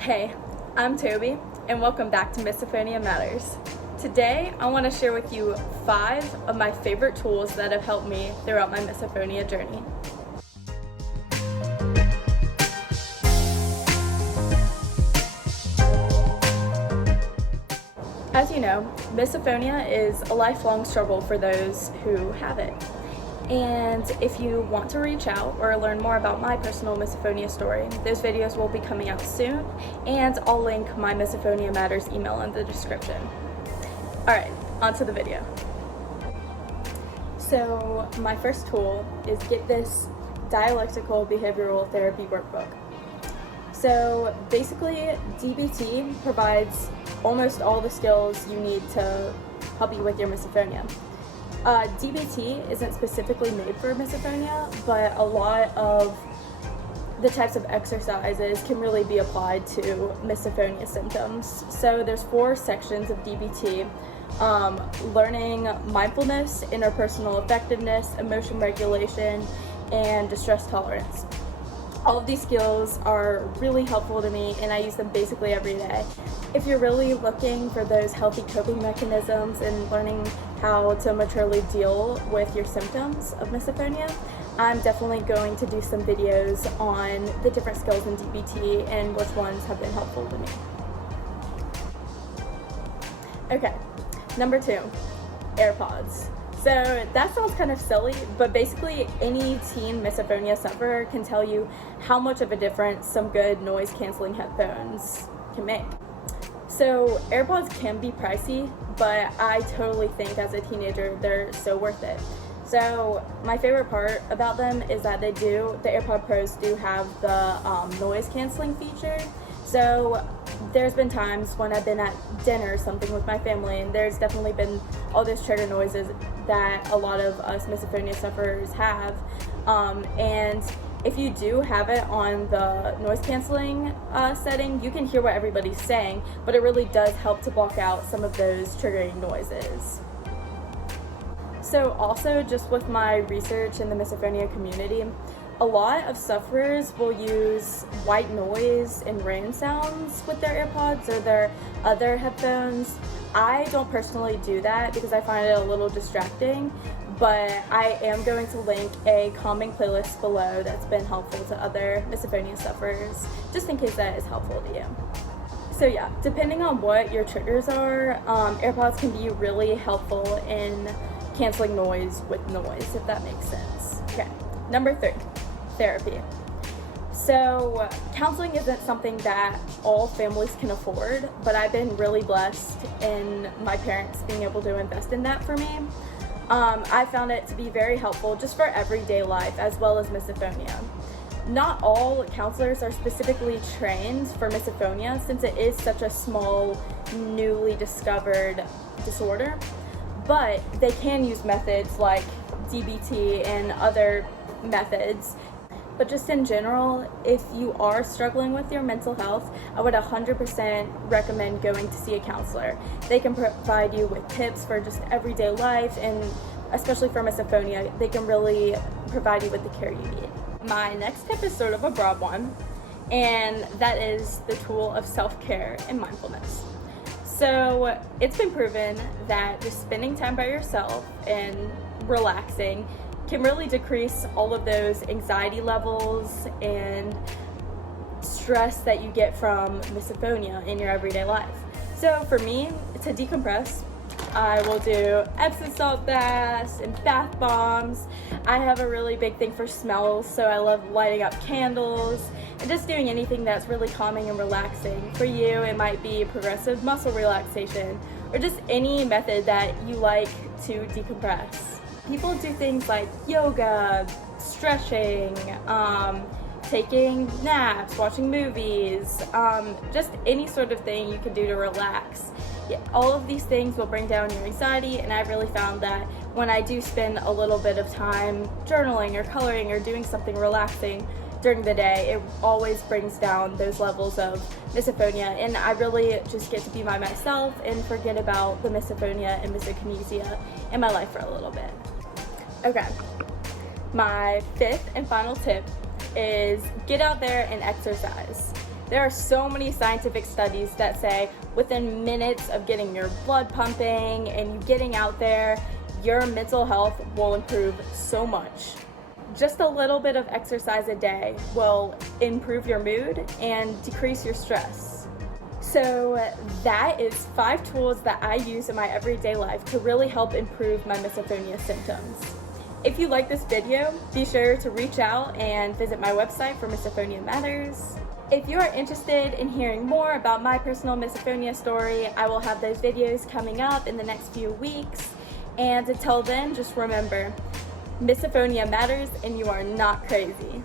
Hey, I'm Toby, and welcome back to Misophonia Matters. Today, I want to share with you 5 of my favorite tools that have helped me throughout my misophonia journey. As you know, misophonia is a lifelong struggle for those who have it. And if you want to reach out or learn more about my personal misophonia story, those videos will be coming out soon, and I'll link my Misophonia Matters email in the description. Alright, on to the video. So my first tool is get this dialectical behavioral therapy workbook. So basically, DBT provides almost all the skills you need to help you with your misophonia. DBT isn't specifically made for misophonia, but a lot of the types of exercises can really be applied to misophonia symptoms. So there's 4 sections of DBT: learning mindfulness, interpersonal effectiveness, emotion regulation, and distress tolerance. All of these skills are really helpful to me, and I use them basically every day. If you're really looking for those healthy coping mechanisms and learning how to maturely deal with your symptoms of misophonia, I'm definitely going to do some videos on the different skills in DBT and which ones have been helpful to me. Okay, number 2, AirPods. So that sounds kind of silly, but basically any teen misophonia sufferer can tell you how much of a difference some good noise-canceling headphones can make. So AirPods can be pricey, but I totally think as a teenager they're so worth it. So my favorite part about them is that the AirPod Pros do have the noise-canceling feature. So there's been times when I've been at dinner or something with my family, and there's definitely been all those trigger noises that a lot of us misophonia sufferers have. And if you do have it on the noise canceling setting, you can hear what everybody's saying, but it really does help to block out some of those triggering noises. So also, just with my research in the misophonia community, a lot of sufferers will use white noise and rain sounds with their AirPods or their other headphones. I don't personally do that because I find it a little distracting, but I am going to link a calming playlist below that's been helpful to other misophonia sufferers, just in case that is helpful to you. So yeah, depending on what your triggers are, AirPods can be really helpful in canceling noise with noise, if that makes sense. Okay, number 3. Therapy. So counseling isn't something that all families can afford, but I've been really blessed in my parents being able to invest in that for me. I found it to be very helpful just for everyday life as well as misophonia. Not all counselors are specifically trained for misophonia since it is such a small, newly discovered disorder, but they can use methods like DBT and other methods. But just in general, if you are struggling with your mental health, I would 100% recommend going to see a counselor. They can provide you with tips for just everyday life, and especially for misophonia, they can really provide you with the care you need. My next tip is sort of a broad one, and that is the tool of self-care and mindfulness. So it's been proven that just spending time by yourself and relaxing can really decrease all of those anxiety levels and stress that you get from misophonia in your everyday life. So for me, to decompress, I will do Epsom salt baths and bath bombs. I have a really big thing for smells, so I love lighting up candles and just doing anything that's really calming and relaxing. For you, it might be progressive muscle relaxation or just any method that you like to decompress. People do things like yoga, stretching, taking naps, watching movies, just any sort of thing you can do to relax. Yeah, all of these things will bring down your anxiety, and I've really found that when I do spend a little bit of time journaling or coloring or doing something relaxing during the day, it always brings down those levels of misophonia, and I really just get to be by myself and forget about the misophonia and misokinesia in my life for a little bit. Okay, my 5th and final tip is get out there and exercise. There are so many scientific studies that say within minutes of getting your blood pumping and you getting out there, your mental health will improve so much. Just a little bit of exercise a day will improve your mood and decrease your stress. So that is 5 tools that I use in my everyday life to really help improve my misophonia symptoms. If you like this video, be sure to reach out and visit my website for Misophonia Matters. If you are interested in hearing more about my personal misophonia story, I will have those videos coming up in the next few weeks. And until then, just remember, misophonia matters and you are not crazy.